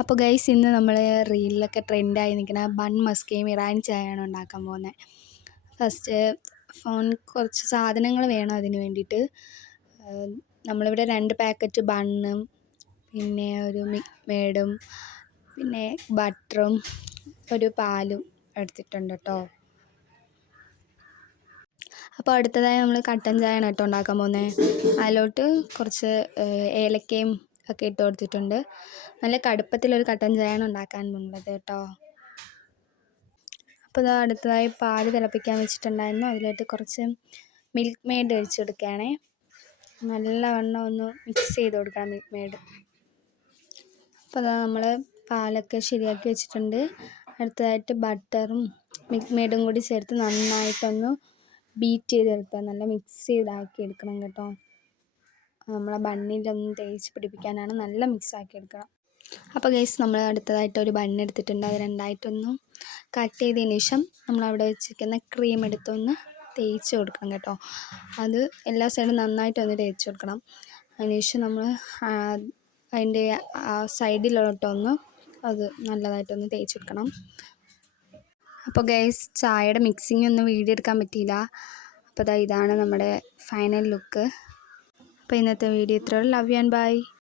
അപ്പോൾ ഗൈസ് ഇന്ന് നമ്മൾ റീലിലൊക്കെ ട്രെൻഡായി നിൽക്കുന്ന ബൺ മസ്കയും ഇറാനി ചായയാണ് ഉണ്ടാക്കാൻ പോകുന്നത്. ഫസ്റ്റ് കുറച്ച് സാധനങ്ങൾ വേണം അതിന് വേണ്ടിയിട്ട്. നമ്മളിവിടെ 2 പാക്കറ്റ് ബണ്ണും പിന്നെ ഒരു മിൽക്ക് മെയ്ഡും പിന്നെ ബട്ടറും ഒരു പാലും എടുത്തിട്ടുണ്ട് കേട്ടോ. അപ്പോൾ അടുത്തതായി നമ്മൾ കട്ടൻ ചായയാണ് കേട്ടോ ഉണ്ടാക്കാൻ പോകുന്നത്. അതിലോട്ട് കുറച്ച് ഏലക്കയും ഒക്കെ ഇട്ട് കൊടുത്തിട്ടുണ്ട്. നല്ല കടുപ്പത്തിലൊരു കട്ടൻ ചായയാണ് ഉണ്ടാക്കാൻ പോകുന്നത് കേട്ടോ. അപ്പോൾ ഇത് അടുത്തതായി പാല് തിളപ്പിക്കാൻ വെച്ചിട്ടുണ്ടായിരുന്നു. അതിലോട്ട് കുറച്ച് മിൽക്ക് മെയ്ഡ് ഒഴിച്ച് കൊടുക്കുകയാണേ. നല്ലവണ്ണം ഒന്ന് മിക്സ് ചെയ്ത് കൊടുക്കണം മിൽക്ക് മെയ്ഡ്. അപ്പോൾ അതാ നമ്മൾ പാലൊക്കെ ശരിയാക്കി വെച്ചിട്ടുണ്ട്. അടുത്തതായിട്ട് ബട്ടറും മിൽക്ക് മെയ്ഡും കൂടി ചേർത്ത് നന്നായിട്ടൊന്ന് ബീറ്റ് ചെയ്തെടുക്കുക. നല്ല മിക്സ് ചെയ്താക്കി എടുക്കണം കേട്ടോ. നമ്മളെ ബണ്ണിലൊന്ന് തേച്ച് പിടിപ്പിക്കാനാണ്, നല്ല മിക്സാക്കി എടുക്കണം. അപ്പോൾ ഗൈസ് നമ്മൾ അടുത്തതായിട്ട് ഒരു ബണ്ണ് എടുത്തിട്ടുണ്ട്. അത് രണ്ടായിട്ടൊന്ന് കട്ട് ചെയ്തതിന് ശേഷം നമ്മളവിടെ വെച്ചിരിക്കുന്ന ക്രീം എടുത്തൊന്ന് തേച്ച് കൊടുക്കണം കേട്ടോ. അത് എല്ലാ സൈഡും നന്നായിട്ടൊന്ന് തേച്ച് കൊടുക്കണം. അതിനുശേഷം നമ്മൾ അതിൻ്റെ സൈഡിലോട്ടൊന്ന് അത് നല്ലതായിട്ടൊന്ന് തേച്ചെടുക്കണം. അപ്പോൾ ഗൈസ് ചായയുടെ മിക്സിംഗ് ഒന്നും വീഡിയോ എടുക്കാൻ പറ്റിയില്ല. അപ്പോൾ ഇതാണ് നമ്മുടെ ഫൈനൽ ലുക്ക്. അപ്പോൾ ഇന്നത്തെ വീഡിയോ ഇത്രയുള്ളൂ. Love you and by.